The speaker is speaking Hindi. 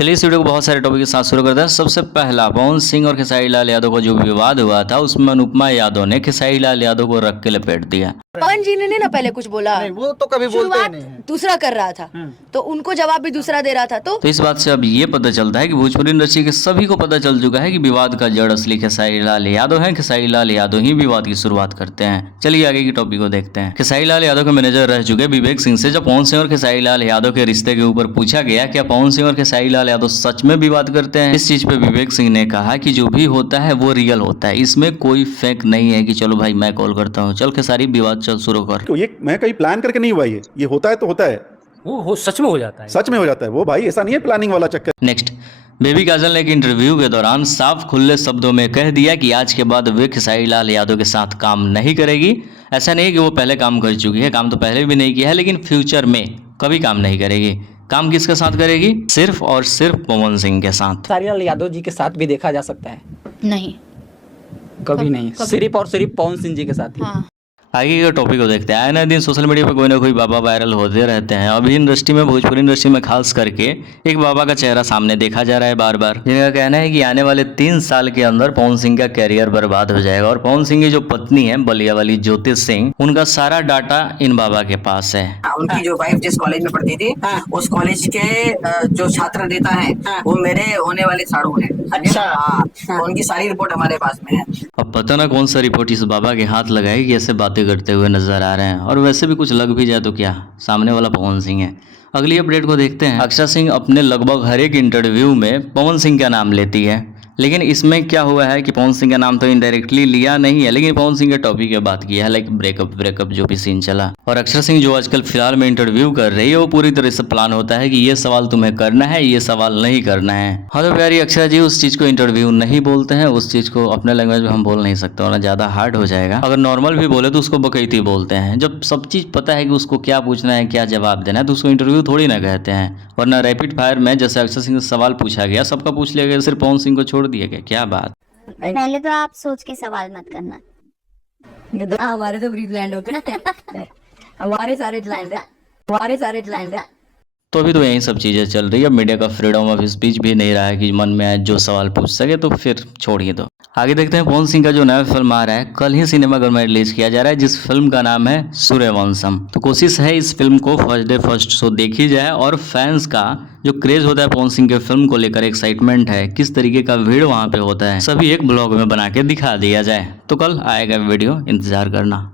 चलिए इस वीडियो को बहुत सारे टॉपिक के साथ शुरू करते हैं। सबसे पहला, पवन सिंह और खेसारी लाल यादव का जो विवाद हुआ था उसमें अनुपमा यादव ने खेसारी लाल यादव को रख के लपेट दिया। पवन जी ने नहीं ना पहले कुछ बोला, नहीं, वो तो कभी बोलते ही नहीं है। दूसरा कर रहा था तो उनको जवाब भी दूसरा दे रहा था। तो इस बात से अब ये पता चलता है कि भोजपुरी इंडस्ट्री के सभी को पता चल चुका है कि विवाद का जड़ असली खेसारी लाल यादव है। खेसारी लाल यादव ही विवाद की शुरुआत करते हैं। चलिए आगे की टॉपिक को देखते हैं। खेसारी लाल यादव के मैनेजर रह चुके विवेक सिंह से जब पवन सिंह और खेसारी लाल यादव के रिश्ते के ऊपर पूछा गया क्या पवन सिंह और खेसारी लाल यादव सच में विवाद करते हैं, इस चीज पे विवेक सिंह ने कहा कि जो भी होता है वो रियल होता है, इसमें कोई फेक नहीं है कि चलो भाई मैं कॉल करता हूँ, चल खेसारी विवाद चल शुरू कर। तो ये मैं कहीं प्लान करके नहीं हुआ, ये होता है तो होता है, वो सच में हो जाता है, सच में हो जाता है वो भाई, ऐसा नहीं है प्लानिंग वाला चक्कर। नेक्स्ट, बेबी काजल ने एक इंटरव्यू के दौरान साफ खुले शब्दों में कह दिया कि आज के बाद वे खेसारी लाल यादव के साथ काम नहीं करेगी। ऐसा नहीं है कि वो पहले काम कर चुकी है, काम तो पहले भी नहीं किया है, लेकिन फ्यूचर में कभी काम नहीं करेगी। काम किसके साथ करेगी? सिर्फ और सिर्फ पवन सिंह के साथ। खेसारी लाल यादव जी के साथ भी देखा जा सकता है? नहीं, कभी नहीं, सिर्फ और सिर्फ पवन सिंह जी के साथ ही। हाँ। आगे के टॉपिक को देखते हैं। आए ना दिन सोशल मीडिया पर कोई ना कोई बाबा वायरल होते रहते हैं। अभी इंडस्ट्री में, भोजपुरी इंडस्ट्री में खास करके एक बाबा का चेहरा सामने देखा जा रहा है बार बार, जिनका कहना है कि आने वाले 3 साल के अंदर पवन सिंह का कैरियर बर्बाद हो जाएगा। और पवन सिंह की जो पत्नी है बलिया वाली ज्योति सिंह, उनका सारा डाटा इन बाबा के पास है। उनकी जो वाइफ जिस कॉलेज में पढ़ती थी, उस कॉलेज के जो छात्र नेता हैं वो मेरे होने वाले साड़ू हैं। अच्छा। तो उनकी सारी रिपोर्ट हमारे पास में है। अब पता ना कौन सा रिपोर्ट इस बाबा के हाथ लगाए कि ऐसे बातें करते हुए नजर आ रहे हैं। और वैसे भी कुछ लग भी जाए तो क्या, सामने वाला पवन सिंह है। अगली अपडेट को देखते हैं। अक्षरा सिंह अपने लगभग हर एक इंटरव्यू में पवन सिंह का नाम लेती है, लेकिन इसमें क्या हुआ है कि पवन सिंह का नाम तो इनडायरेक्टली लिया नहीं है, लेकिन पवन सिंह के टॉपिक की बात की है, लाइक ब्रेकअप जो भी सीन चला। और अक्षरा सिंह जो आजकल फिलहाल में इंटरव्यू कर रही है वो पूरी तरह से प्लान होता है कि ये सवाल तुम्हें करना है, ये सवाल नहीं करना है। हाँ तो प्यारी अक्षरा जी उस चीज को इंटरव्यू नहीं बोलते हैं, उस चीज को अपने लैंग्वेज में हम बोल नहीं सकते, वरना ज्यादा हार्ड हो जाएगा। अगर नॉर्मल भी बोले तो उसको बकैती बोलते हैं। जब सब चीज पता है कि उसको क्या पूछना है, क्या जवाब देना है, तो उसको इंटरव्यू थोड़ी ना कहते हैं। वरना रैपिड फायर में जैसे अक्षरा सिंह से सवाल पूछा गया, सबका पूछ लिया गया, सिर्फ पवन सिंह को छोड़ दिया गया। क्या बात। पहले तो आप सोच के सवाल मत करना। हमारे तो ब्रीथ लैंड होते ना, हमारे सारे लैंड है। तो अभी तो यही सब चीज़ें चल रही है। मीडिया का फ्रीडम ऑफ स्पीच भी नहीं रहा है कि मन में आए जो सवाल पूछ सके, तो फिर छोड़िए। तो आगे देखते हैं पवन सिंह का जो नया फिल्म आ रहा है, कल ही सिनेमाघर में रिलीज किया जा रहा है, जिस फिल्म का नाम है सूर्यवंशम। तो कोशिश है इस फिल्म को फर्स्ट डे फर्स्ट शो देखी जाए और फैंस का जो क्रेज होता है पवन सिंह के फिल्म को लेकर, एक्साइटमेंट है, किस तरीके का भीड़ वहाँ पे होता है, सभी एक ब्लॉग में बना के दिखा दिया जाए। तो कल आएगा वीडियो, इंतजार करना।